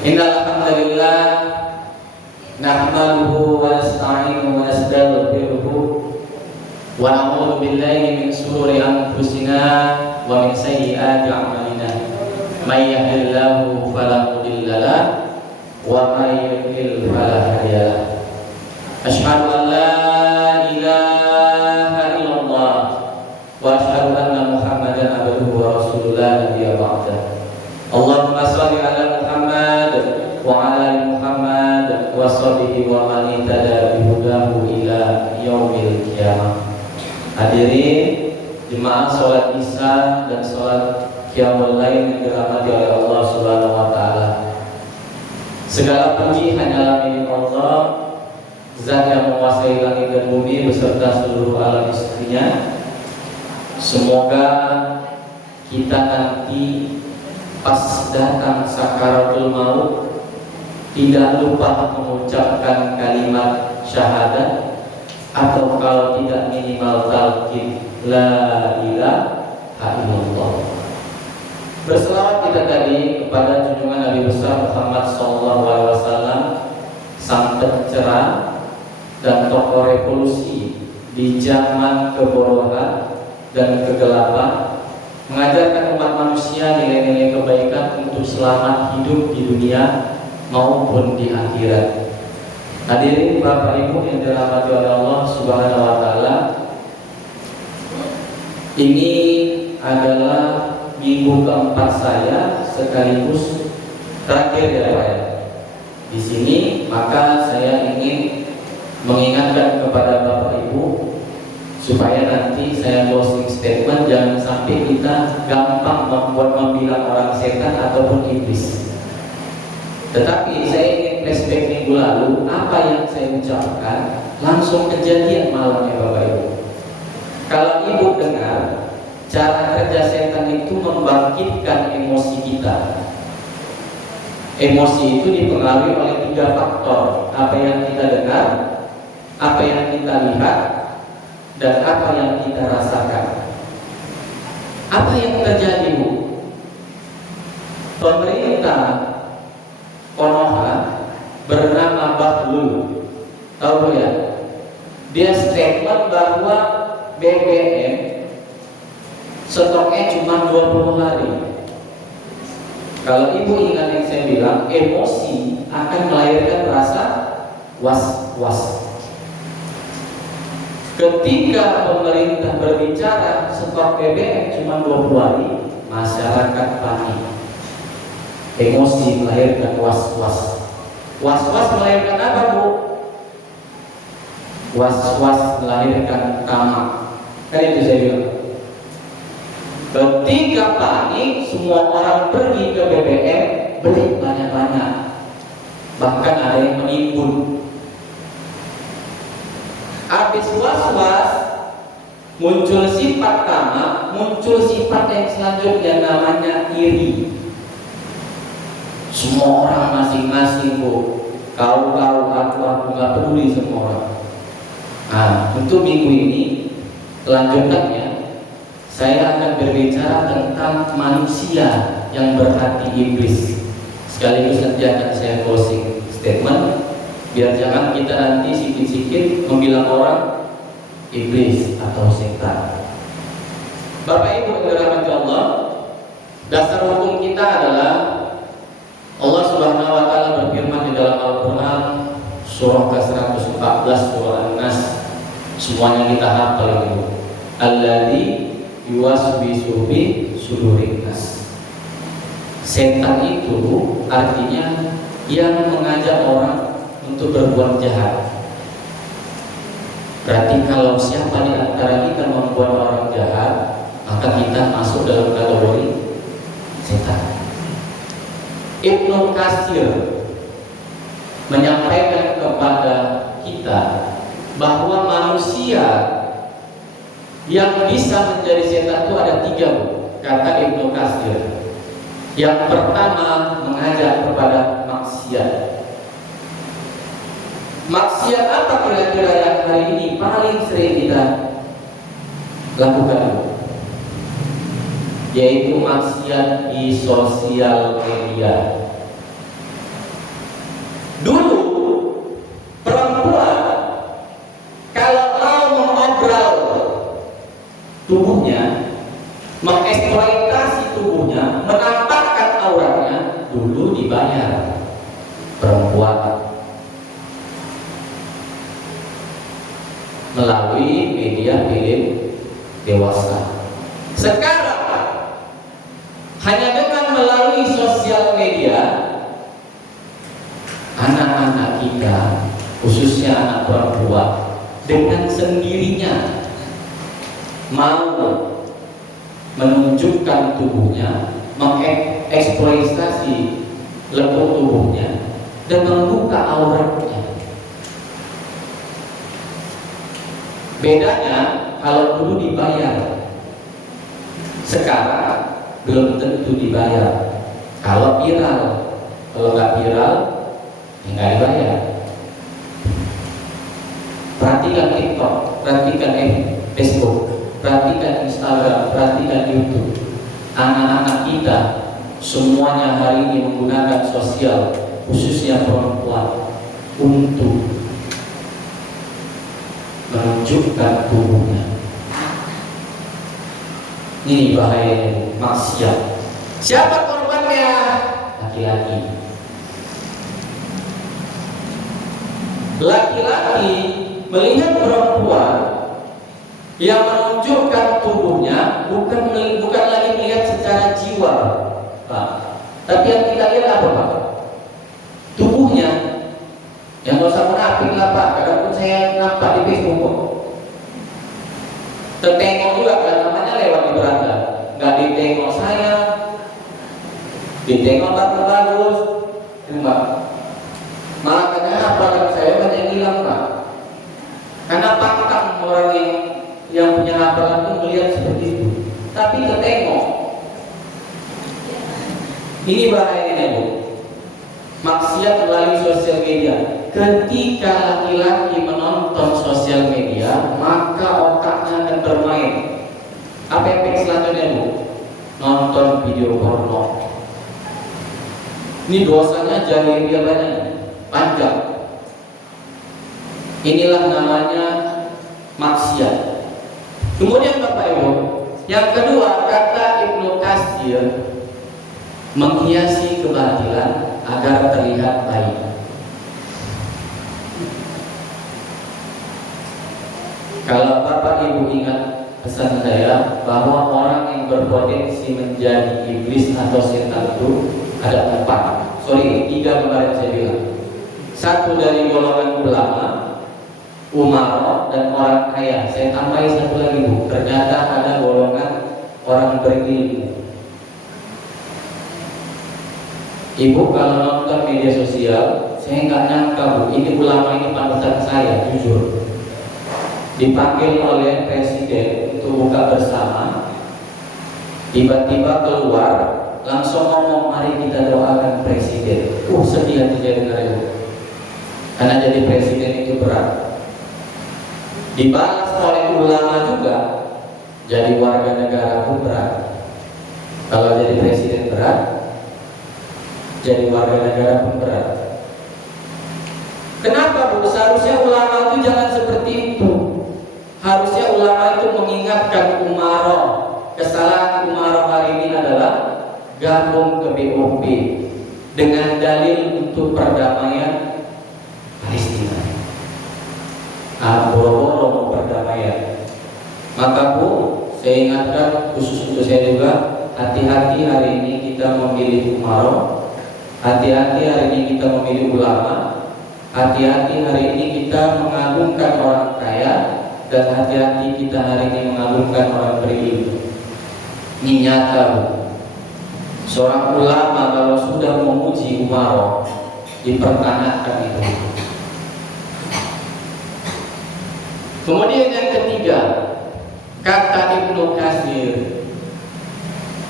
Innal hamdalillah nahmaduhu wa nasta'inuhu wa nastaghfiruhu wa na'udzu billahi min shururi anfusina wa min sayyiati a'malina. May yahdihillahu fala mudilla lahu wa may yudlil fala hadiya lahu. Asyhadu an la ilaha illallah wa asyhadu anna Muhammadan abduhu wa rasuluhu la nabiyya ba'da. Allahumma shalli ala Muhammad wa ala ali Muhammad wa sahbihi wa man ihtada bihudahu ila yaumil qiyamah. Hadirin jemaah salat Isya dan salat Qiyamul Lail yang dirahmati oleh Allah Subhanahu wa taala. Segala puji hanyalah milik Allah, Zat yang menguasai langit dan bumi beserta seluruh alam isinya. Semoga kita nanti pas datang sakaratul maut tidak lupa mengucapkan kalimat syahadat, atau kalau tidak minimal talqin la ilaha illallah. Berselawat kita tadi kepada junjungan Nabi besar Muhammad SAW, sang pencerah dan tokoh revolusi di zaman kebodohan dan kegelapan, mengajarkan umat manusia nilai-nilai kebaikan untuk selamat hidup di dunia maupun di akhirat. Hadirin Bapak Ibu yang dirahmati oleh Allah Subhanahu wa taala, ini adalah minggu keempat saya sekaligus terakhir ya Pak ya di sini, maka saya ingin mengingatkan kepada Bapak Ibu supaya nanti saya closing statement jangan sampai kita gampang membilang orang setan ataupun iblis. Tetapi saya ingin flashback minggu lalu, apa yang saya ucapkan langsung kejadian malamnya Bapak Ibu. Kalau Ibu dengar, cara kerja setan itu membangkitkan emosi kita. Emosi itu dipengaruhi oleh 3 faktor: apa yang kita dengar, apa yang kita lihat, dan apa yang kita rasakan. Apa yang terjadi Bu? Pemerintah Konoha bernama Bahlul, tahu ya? Dia statement bahwa BBM stoknya cuma 20 hari. Kalau Ibu ingat yang saya bilang, emosi akan melahirkan rasa was-was. Ketika pemerintah berbicara stok BBM cuma 20 hari, masyarakat panik. Emosi melahirkan was-was. Was-was melahirkan apa Bu? Was-was melahirkan tamak. Kan itu saya bilang. Ketika panik, semua orang pergi ke BBM, beli banyak-banyak. Bahkan ada yang menimbun. Habis was-was, muncul sifat tamak, muncul sifat yang selanjutnya namanya iri. Semua orang masing-masing Bu, kau aku nggak peduli semua orang. Nah, untuk minggu ini kelanjutannya saya akan berbicara tentang manusia yang berhati iblis. Sekaligus nanti akan saya closing statement, biar jangan kita nanti sikit-sikit membilang orang iblis atau setan. Bapak Ibu yang dirahmati Allah, dasar hukum kita adalah Allah Subhanahu wa taala berfirman di dalam Al-Qur'an surah ke-114 surah An-Nas. Semuanya kita hafal itu. Alladzi yuwaswisu fi sudurin nas. Setan itu artinya yang mengajak orang untuk berbuat jahat. Berarti kalau siapa di antara kita membuat orang jahat, maka kita masuk dalam kategori setan. Ibnu Katsir menyampaikan kepada kita bahwa manusia yang bisa menjadi setan itu ada 3, kata Ibnu Katsir. Yang pertama, mengajak kepada maksiat. Maksiat apa kira-kira yang hari ini paling sering kita lakukan? yaitu maksiat di sosial media. Dulu perempuan kalau mau mengobrol tubuhnya, mengeksploitasi tubuhnya, menampakkan auratnya, dulu dibayar. Perempuan melalui media film dewasa. Sekarang hanya dengan melalui sosial media, anak-anak kita, khususnya anak perempuan, dengan sendirinya mau menunjukkan tubuhnya, mengeksploitasi lekuk tubuhnya, dan membuka auratnya. Bedanya kalau dulu dibayar, sekarang belum tentu dibayar. Kalau viral, kalau nggak viral, ya nggak dibayar. Perhatikan TikTok, perhatikan Facebook, perhatikan Instagram, perhatikan YouTube. Anak-anak kita semuanya hari ini menggunakan sosial, khususnya perempuan, untuk menunjukkan tubuhnya. Ini bahaya maksiat. Siapa korbannya? Laki-laki. Laki-laki melihat perempuan yang menunjukkan tubuhnya, bukan lagi melihat secara jiwa, Pak. Tapi yang kita lihat apa, Pak? Tubuhnya. Yang nggak usah munafik lah, Pak. Kadang pun saya nampak di Facebook kok. Tertengok juga kan, namanya lewat di beranda. Nggak ditengok saya, ditengok bagus, Mbak. Makanya apa kan saya banyak hilang, Pak. Karena pantang orang yang punya hafalan itu melihat seperti itu. Tapi tertengok. Ini bahayanya, Bu. Maksiat melalui sosial media. Ketika laki-laki menonton sosial media, maka otaknya akan bermain. Apa efek selanjutnya, Bu? Nonton video porno. Ini dosanya jahiliyah banyak, panjang. Inilah namanya maksiat. Kemudian Bapak Ibu, yang kedua, kata Ibnu Katsir, menghiasi kebatilan agar terlihat baik. Kalau Bapak Ibu ingat pesan saya bahwa orang yang berpotensi menjadi iblis atau setan itu ada 3 kemarin saya bilang. Satu dari golongan ulama, umara, dan orang kaya. Saya tambahin satu lagi, Bu. Ternyata ada golongan orang berilmu. Ibu kalau nonton media sosial, saya nggak nyangka, Bu, ini ulama ini panutan saya, jujur. Dipanggil oleh presiden untuk buka bersama, tiba-tiba keluar, langsung ngomong, mari kita doakan presiden. Sedih hati saya dengar itu. Karena jadi presiden itu berat. Dibalas oleh ulama juga, jadi warga negara pun berat. Kalau jadi presiden berat, jadi warga negara pun berat. Kenapa, Bu? Seharusnya ulama itu jangan seperti itu. Harusnya ulama itu mengingatkan umara. Kesalahan umara hari ini adalah gabung ke BOP dengan dalil untuk perdamaian Palestina. Boro-boro mau perdamaian. Maka, Bu, saya ingatkan khusus untuk saya juga, hati-hati hari ini kita memilih umara. Hati-hati hari ini kita memilih ulama. Hati-hati hari ini kita mengagungkan orang kaya, dan hati-hati kita hari ini mengagungkan orang berilmu. Ini nyata, Bu. Seorang ulama kalau sudah memuji umara, dipertanyakan itu. Kemudian yang ketiga, kata Ibnu Katsir,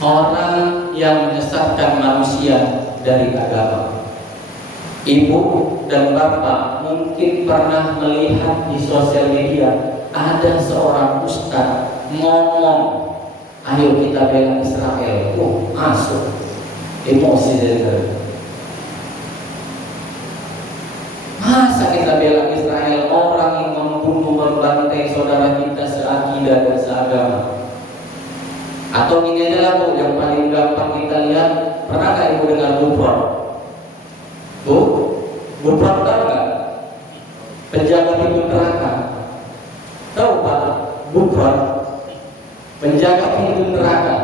orang yang menyesatkan manusia dari agama. Ibu dan bapak mungkin pernah melihat di sosial media ada seorang ustaz ngomong Ayo kita bela Israel. Masuk emosi dari. Masa kita bela Israel, orang yang membunuh, membantai saudara kita seakidah dan seagama? Atau ini aja lah Bu, yang paling gampang kita lihat. Pernah gak Ibu dengar Gufron? Bu? Gufron tahu gak? Penjaga pintu neraka. Tahu Pak? Gufron, penjaga pintu neraka.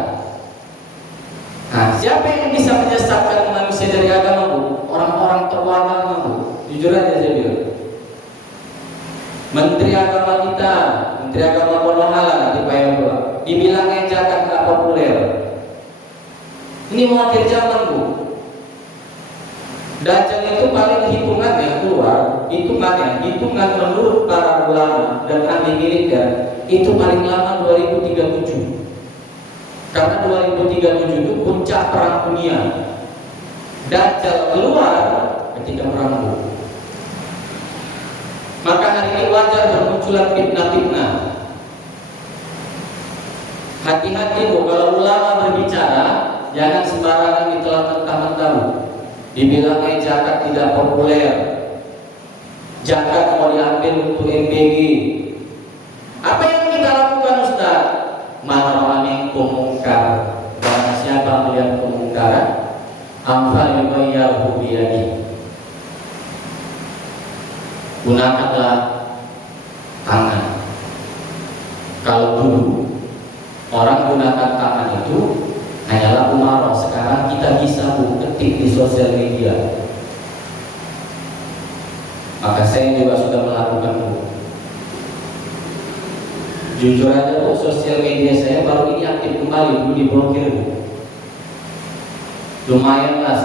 Nah, siapa yang bisa menyesatkan manusia dari agama Bu? Orang-orang tokoh agama Bu. Jujur aja saya bilang. Menteri agama kita, Menteri agama Konohala nanti Pak yang dua, dibilang ejakan gak populer. Ini mau akhir zaman Bu. Dajjal itu paling hitungannya keluar, hitungan menurut para ulama dan ahli militer itu paling lama 2037. Karena 2037 itu puncak perang dunia. Dajjal keluar ketika perang Bu. Maka hari ini wajar bermunculan fitnah-fitnah. Hati-hati Bu, kalau ulama berbicara jangan sembarangan ditelan mentah-mentah Bu. Dibilang zakat tidak populer, zakat mau diambil untuk MBG. Apa yang kita lakukan Ustaz? Man minkum munkar, barang siapa melihat kemungkaran, amfal yubayyahu biyadihi. Gunakanlah tangan. Kalau dulu orang gunakan tangan itu hanyalah umarah, sekarang kita bisa ketik di sosial media. Maka saya juga sudah melakukan Bu. Jujur aja Bu, sosial media saya baru ini aktif kembali, dulu diblokir Bu. Lumayan lah,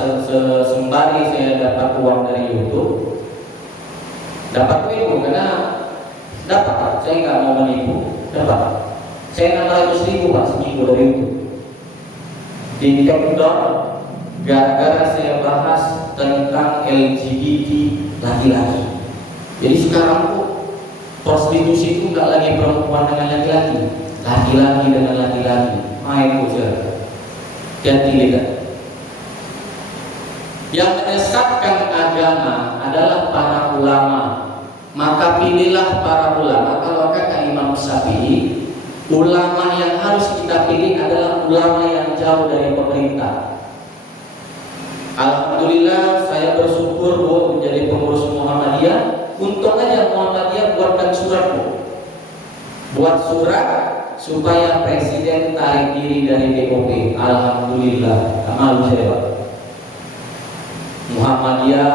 sembari saya dapat uang dari YouTube. Dapat Bu, karena dapat, saya nggak mau menipu, dapat. Saya 600.000 Pak seminggu dari itu. Di TikTok gara-gara saya bahas tentang LGBT laki-laki. Jadi sekarang Bu, prostitusi itu nggak lagi perempuan dengan laki-laki, laki-laki dengan laki-laki. Main Bu saudara. Jadi lihat. Yang menyesatkan agama adalah para ulama. Maka pilihlah para ulama. Kalau kata Imam Syafi'i, ulama yang harus kita pilih adalah ulama yang jauh dari pemerintah. Alhamdulillah saya bersyukur Bu menjadi pengurus Muhammadiyah. Untung aja Muhammadiyah buatkan surat Bu. Buat surat supaya presiden tarik diri dari BOP. Alhamdulillah. Malu saya Pak. Muhammadiyah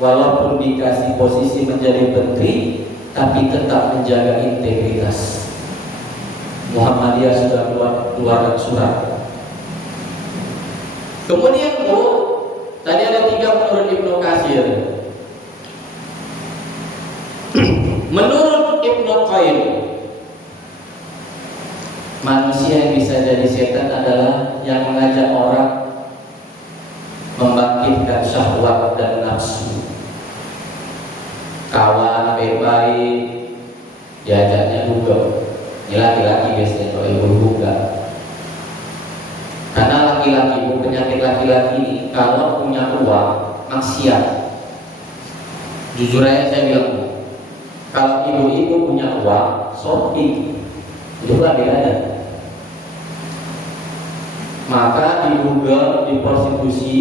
walaupun dikasih posisi menjadi menteri, tapi tetap menjaga integritas. Muhammadiyah sudah keluarkan surat. Kemudian Bu, tadi ada 3 menurut Ibnu Katsir. Menurut Ibnu Qayyim, manusia yang bisa jadi setan adalah yang mengajak orang membangkitkan syahwat dan nafsu. Kawan baik-baik diajaknya dugem. Ini laki-laki biasanya, kalau ibu-ibu enggak. Karena laki-laki, penyakit laki-laki ini kalau punya uang maksiat. Jujur aja saya bilang, kalau ibu-ibu punya uang shopping, itu lah bedanya. Maka diduga di prostitusi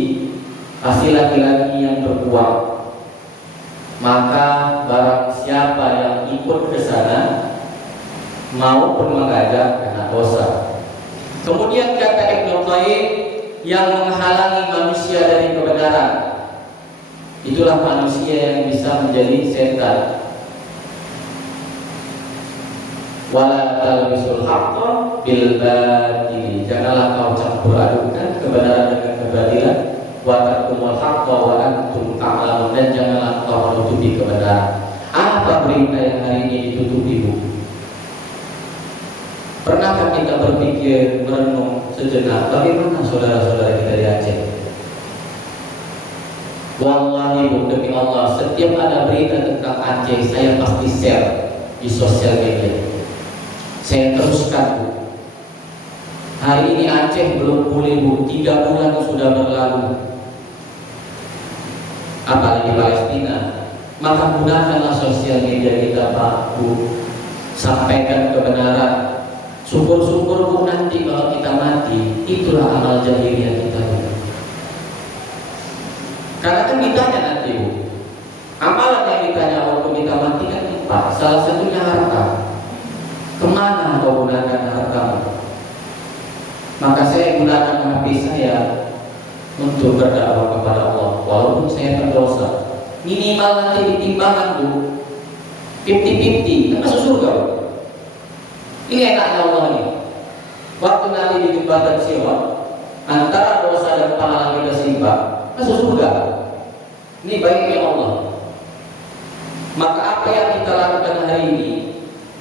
pasti laki-laki yang beruang. Maka barang siapa yang ikut ke sana maupun mengajak kena dosa. Kemudian kata Ibnu Qayyim, yang menghalangi manusia dari kebenaran, itulah manusia yang bisa menjadi setan. Wala talbisul haqqo bil batil. Janganlah kau campur adukan kebenaran dengan kebatilan. Wa taqumul haqqo wa antum ta'lamun. Dan janganlah kau menutupi kebenaran. Apa berita yang hari ini ditutupi Bu? Pernahkah kita berpikir, merenung sejenak bagaimana saudara-saudara kita di Aceh? Wallahi Bu, demi Allah, setiap ada berita tentang Aceh saya pasti share di sosial media. Saya teruskan Bu. Hari ini Aceh belum pulih Bu, 3 bulan sudah berlalu. Apalagi Palestina. Maka gunakanlah sosial media kita Pak Bu, sampaikan kebenaran. Syukur-syukur Bu nanti kalau kita mati, itulah amal jahiliyah kita Bu. Karena kan ditanya nanti Bu, amalan yang ditanya waktu kita mati kan Pak, salah satunya harta. Kemana kau gunakan hartamu? Maka saya gunakan HP saya untuk berdakwah kepada Allah, walaupun saya berdosa. Minimal nanti ditimbangan Bu, 50-50, kan masuk surga Bu. Ini enaknya Allah ini. Waktu nanti di jembatan Sirat, antara dosa dan pahala kita seimbang, masuk surga. Ini baiknya Allah. Maka apa yang kita lakukan hari ini,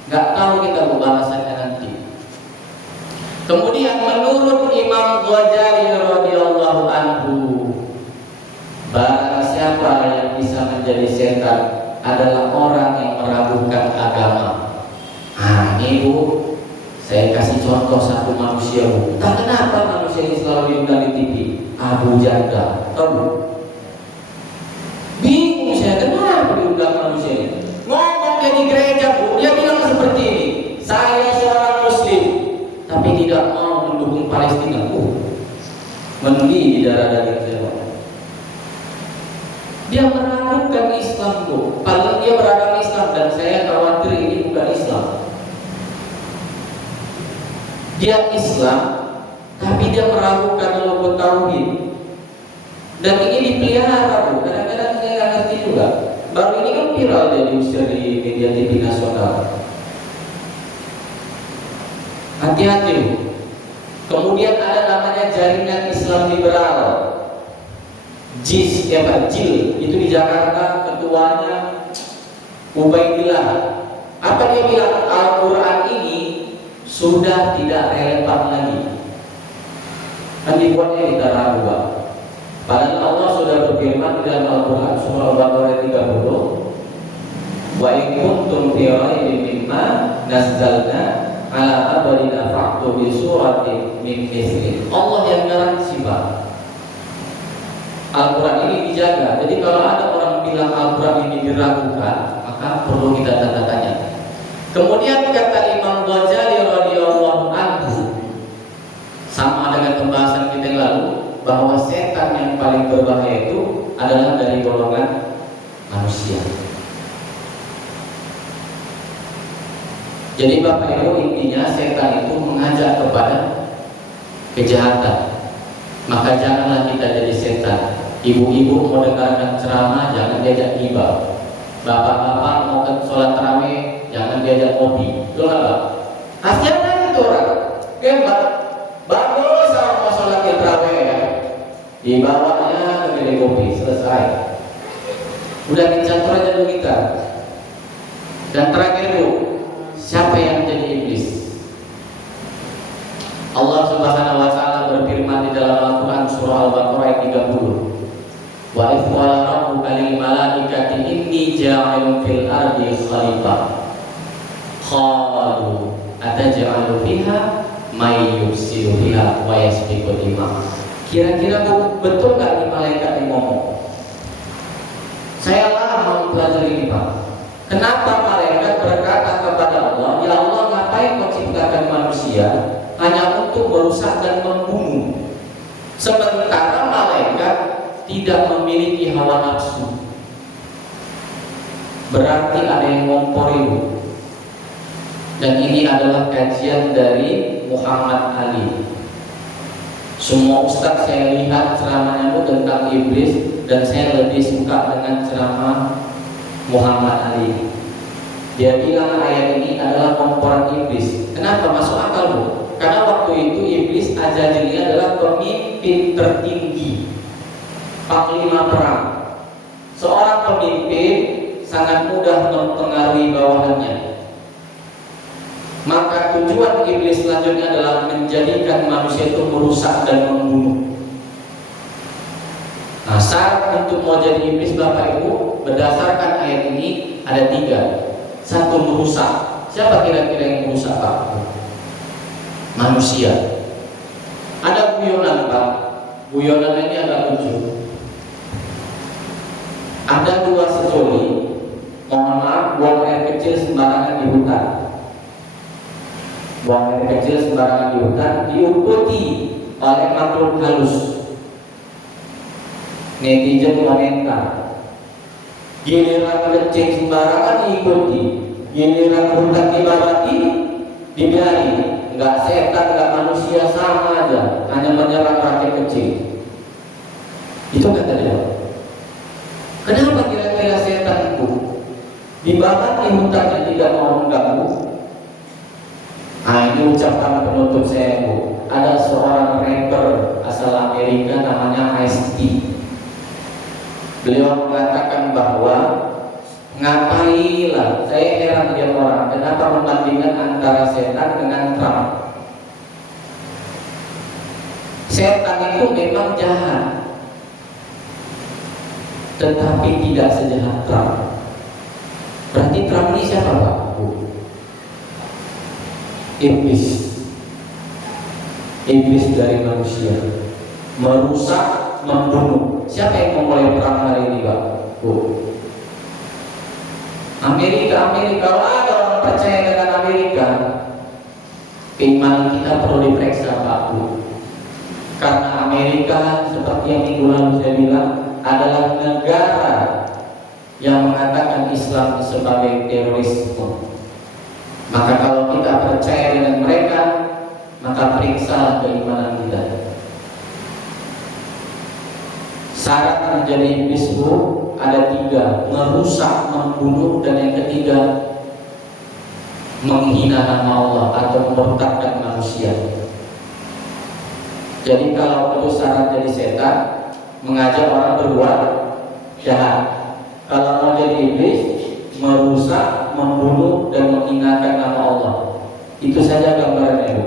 nggak tahu kita balasannya nanti. Kemudian menurut Imam Ghazali radhiyallahu anhu, barang siapa yang bisa menjadi setan adalah orang yang meragukan agama. Ini Bu, saya kasih contoh satu manusia Bu. Tak kenapa manusia ini selalu diundang di TV? Abu Janda, tahu? Bingung saya kenapa diundang manusia ini. Ngomong dia di gereja Bu, dia bilang seperti ini, saya seorang Muslim, tapi tidak mau mendukung Palestina. Mending di darah daging saya. Dia meragukan Islam Bu, padahal dia beragama Islam dan saya khawatir ini bukan Islam. Dia Islam, tapi dia meragukan logos tauhid. Dan ini dipelihara Bu. Kadang-kadang saya nggak ngerti juga. Baru ini kan viral dia diusir di media TV nasional. Hati-hati Bu. Kemudian ada namanya Jaringan Islam Liberal, JIS, JIL, itu di Jakarta, ketuanya Ubaidillah. Apa dia bilang? Al-Quran ini sudah tidak relevan lagi. Kan dibuatnya kita ragu Pak. Padahal Allah sudah berfirman di dalam Al-Quran surah Al-Baqarah 30, wa in kuntum fi raibin mimma nazzalna ala abdina fa'tu bi suratin min mithlihi. Allah yang garansi Pak. Al-Quran ini dijaga. Jadi kalau ada orang bilang Al-Quran ini diragukan, maka perlu kita tanda tanya. Kemudian kata Imam Ghazali radhiyallahu anhu, sama dengan pembahasan kita yang lalu, bahwa setan yang paling berbahaya itu adalah dari golongan manusia. Jadi Bapak Ibu, intinya setan itu mengajak kepada kejahatan. Maka janganlah kita jadi setan. Ibu-ibu mau dengarkan ceramah, jangan diajak ghibah. Bapak-bapak mau ke sholat tarawih, jangan diajak kopi. Betul nggak Pak? Kasihan itu orang. Hebat. Bagus sama mau sholat tarawih ya. Dibawanya ke kedai kopi, selesai. Udah dicatur aja dulu kita. Dan terakhir Bu, siapa yang menjadi iblis? Allah Subhanahu wa taala berfirman di dalam Al-Qur'an surah Al-Baqarah ayat 30. Wa idh qala rabbuka lil malaikati inni ja'ilun fil ardi khalifah. Qalu ataj'alu fiha may yufsidu fiha wa yasfiku dima. Kira-kira betul nggak di malaikat yang ngomong? Saya lama mempelajari ini Pak. Kenapa malaikat berkata kepada Allah, ya Allah ngapain kau ciptakan manusia hanya untuk merusak dan membunuh, sementara malaikat tidak memiliki hawa nafsu? Berarti ada yang ngompori. Dan ini adalah kajian dari Muhammad Ali. Semua ustaz saya lihat ceramahnya itu tentang iblis, dan saya lebih suka dengan ceramah Muhammad Ali. Dia bilang ayat ini adalah komporan iblis. Kenapa? Masuk akal Bu. Karena waktu itu iblis Ajajili adalah pemimpin tertinggi, panglima perang. Seorang pemimpin sangat mudah mempengaruhi bawahannya. Maka tujuan iblis selanjutnya adalah menjadikan manusia itu merusak dan membunuh. Nah, syarat untuk mau jadi iblis Bapak Ibu berdasarkan ayat ini ada 3. 1, merusak. Siapa kira-kira yang merusak Pak? Manusia. Ada guyonan Pak, guyonan ini agak lucu. Ada dua sejoli, mohon maaf, buang air kecil sembarangan di hutan. Buang air kecil sembarangan di hutan, diikuti oleh makhluk halus. Netizen komentar, giliran kencing sembarangan diikuti, giliran hutan dibabaki dibiarin. Enggak setan, enggak manusia, sama aja, hanya menyerang rakyat kecil. Itu kata dia. Kenapa kira-kira setan itu dibakar di hutan yang tidak mau mengganggu? Nah, ini ucapan penutup saya Bu. Ada seorang rapper asal Amerika namanya Ice-T. Beliau mengatakan bahwa ngapailah, saya heran dia orang, kenapa membandingkan antara setan dengan Trump. Setan itu memang jahat, tetapi tidak sejahat Trump. Berarti Trump ini siapa Pak? Iblis. Iblis dari manusia, merusak, membunuh. Siapa yang memulai perang hari ini Pak? Amerika. Kalau ada orang percaya dengan Amerika, keimanan kita perlu diperiksa Pak Bu. Karena Amerika seperti yang minggu lalu saya bilang adalah negara yang mengatakan Islam sebagai terorisme. Maka kalau kita percaya dengan mereka, maka periksa keimanan kita. Syarat menjadi iblis Bu ada 3: merusak, membunuh, dan yang ketiga menghina nama Allah atau memurtadkan manusia. Jadi kalau itu syarat jadi setan, mengajak orang berbuat jahat. Kalau mau jadi iblis, merusak, membunuh, dan menghinakan nama Allah. Itu saja gambarannya Bu.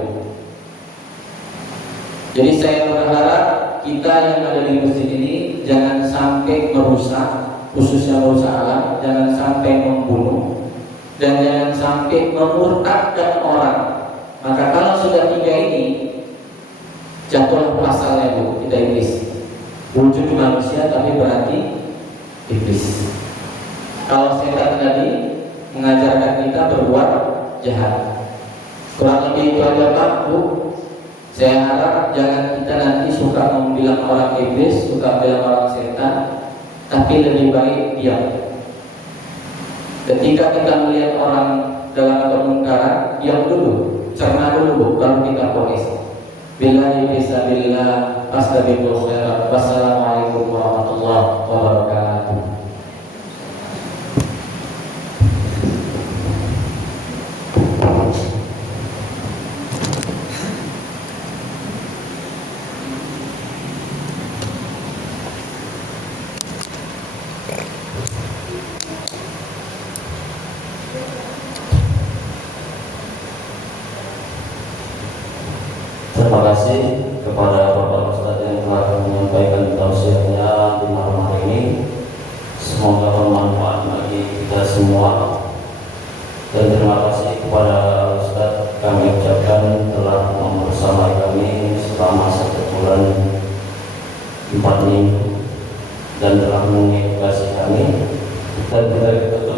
Jadi saya berharap kita yang ada di masjid ini jangan sampai merusak, khususnya merusak alam, jangan sampai membunuh, dan jangan sampai memurtadkan orang. Maka kalau sudah 3 ini, jatuhlah pasalnya Bu, kita iblis. Wujud manusia tapi berarti iblis. Kalau setan tadi mengajarkan kita berbuat jahat. Kurang lebih itu aja Pak Bu. Saya harap jangan kita nanti suka membilang orang iblis, suka bilang orang setan, tapi lebih baik diam. Ketika kita melihat orang dalam kemungkaran, diam dulu, cerna dulu baru kita ponis. Billahi fisabilillah, astagfirullah khairan. Wassalamualaikum warahmatullahi wabarakatuh. Terima kasih kepada Bapak Ustadz yang telah menyampaikan tausiahnya di malam hari ini. Semoga bermanfaat bagi kita semua. Dan terima kasih kepada Ustadz kami ucapkan telah membersamai kami selama 1 bulan 4 minggu dan telah mengedukasi kami. Dan kita